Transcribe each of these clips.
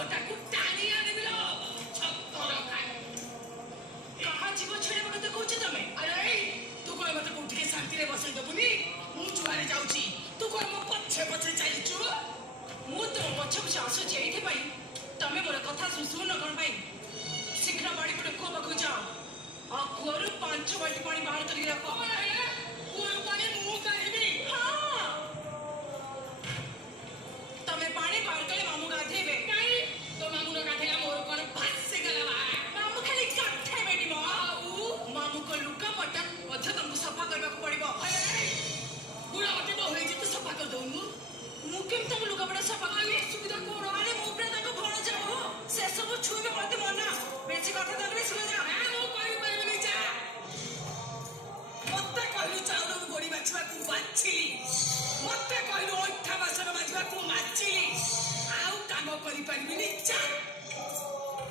ଝିଅଟାକୁ ଟାଣି ଆଣିଦେଲ ଛତର ଖାଇ। କାହା ଜୀବ ଛିଡେଇବା କଥା କହୁଛ ତମେ? ଆରେ ତୁ କଣ ମତେ କୋଉଠିକି ଶାନ୍ତିରେ ବସେଇ ଦବୁନି? ମୁଁ ଯୁଆଡେ ଯାଉଛି ତୁ କଣ ମୋ ପଛେ ପଛେ ଚାଲିଛୁ? ମୁଁ ତମ ପଛେ ପଛେ ଆସୁଛି ଏଇଥିପାଇଁ ତମେ ମୋର କଥା ଶୁଣୁନ କଣ ପାଇଁ? ଶୀଘ୍ର ବାଡି ପଟେ କୂଅ ପାଖକୁ ଯାଅ ଆଉ କୂଅରୁ 5 ବାଲ୍ଟି ପାଣି ବାହାର କରିକି ରଖ। କୂଅରୁ ପାଣି ମୁଁ କାଢିବି? ହଁ, ତମେ ପାଣି ବାହାର କଲେ ମାମୁଁ ଗାଧେଇବେ। କାଇଁ ତୋ ମାମୁଁ ନ ଗାଧେଇଲା ମୋର କଣ ଭାସିଗଲା? ମାମୁଁ ଖାଲି ଗାଧେଇବେନି ମ, ଆଉ ମାମୁଁଙ୍କ ଲୁଗା ପଟା ମଧ୍ୟ ତମକୁ ସଫା କରିବାକୁ ପଡିବ। ବୁଢା ମତେ ନ ହେଇଛି ତୁ ସଫା କରିଦଉନୁ। ମୁଁ କେମିତି ତାଙ୍କ ଲୁଗାପଟା ସଫା କରିବି? ସୁବିଧା କଣ? ଆରେ ମୁଁ ପୁରା ତାଙ୍କ ଭଣଜା ଯାଉ ସେସବୁ ଛୁଇଁବେ ମତେ ମନା। ବେଶୀ କଥା ତାପରେ ଶୁଣେ ମୁଁ କରିପାରିବିନି। ଯା, ମତେ କହିଲୁ ଚାଉଳକୁ ଗୋଡି ବାଛିବାକୁ ବାଛିଲି, ମତେ କହିଲୁ ଅଠା ବାସନ ବାଜିବାକୁ ମାଚିଲି, ଆଉ କାମ କରିପାରିବିନି। ଯା,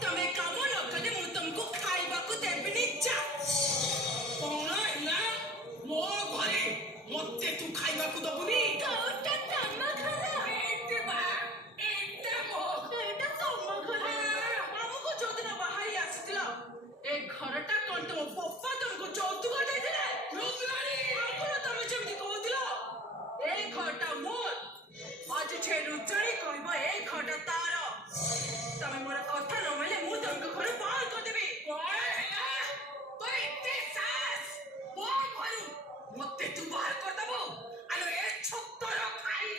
ତମେ କାମ ନ କଲେ ମୁଁ ତମକୁ ଖାଇବାକୁ ଦେବିନି। ଯା। କଣ ହେଲା? ମୋ ଘରେ ମତେ ତୁ ଖାଇବାକୁ ଦବୁନି? କୋଉଟା ତମ ଘର? ଏଇଟା ତମ ଘର। ଆମକୁ ଯୋଉଦିନ ବାହାରି ଆସିଥିଲ ଏ ଘରଟା କଣ ତମ ବୋପା ତମକୁ ଯୌତୁକ ଦେଇଥିଲେ? ତମେ ଯେମିତି କହୁଥିଲ ଏଇ ଘରଟା ମୋର, ଆଜି ଠେରୁ ଜାଣି କହିବ ଏଇ ଘରଟା ତାର। ତମେ ମୋର କଥା ନ ମାନିଲେ ମୁଁ ତମକୁ ଘରୁ ବାହାର କରିଦେବି। ମତେ ତୁ ବାହାର କରିଦବୁ? ଆଲୋ ଏ ଛତର ଖାଇ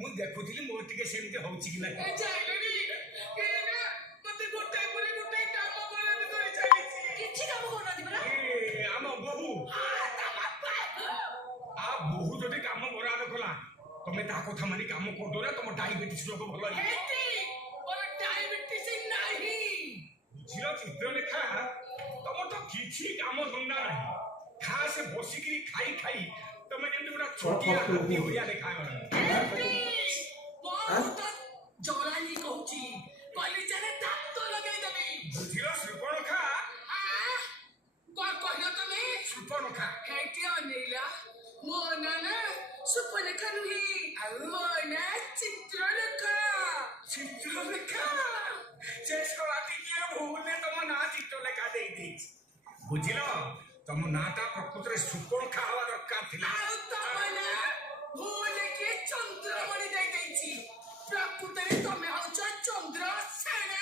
ମୁଁ ଦେଖୁଥିଲି ମୋର ଟିକେ ସେମିତି ହଉଛି କି ନାହିଁ। କିଛି କାମ କରୁନାହାନ୍ତି ପରା। ଆମ ବୋହୂ ବୋହୂ ଯଦି କାମ ବରାଦ କଲା ତମେ ତା କଥା ମାନି କାମ କରିଦो ନା, ତମ ଡାଇବେଟିସ ରୋଗ ଭଲ ହେଇଯିବ। ଝିଅ ଚିତ୍ରଲେଖା, ତମର ତ କିଛି କାମ ଧନ୍ଦା ନାହିଁ, ଖାସେ ବସିକିରି ଖାଇ ଖାଇ ତମେ ଯେମିତି ଗୋଟେ ଛୋଟିଆ ହାତୀ ଭଳିଆ ଦେଖାଗଲା। ଜରାଲି କହୁଛି କଲିଜାରେ ଦାନ୍ତ ଲଗେଇଦେବି। ବୁଝିଲ ଶୃପଣଖା? କଣ କହିଲ ତମେ? ଶୃପଣଖା ହେଇଟି ଅନେଇଲା। ମୋ ନା ସୁପନେଖା ନୁହେଁ, ଆଉ ମୋ ନା ଚିତ୍ରଲେଖା। ଚିତ୍ରଲେଖା? ସେ ଶଳାଟି କିଏ ଭୁଲରେ ତମ ନାଁ ଚିତ୍ରଲେଖା ଦେଇଦେଇଛି। ବୁଝିଲ, ତମ ନାଁଟା ପ୍ରକୃତରେ ଶୃପଣଖା ହବା ଦରକାର ଥିଲା। ଆଉ ତମ ନା ଭୁଲରେ କିଏ ଚନ୍ଦ୍ରମଣି ଦେଇଦେଇଛି। ପ୍ରକୃତରେ ତମେ ହଉଛ ଚନ୍ଦ୍ରସେନା।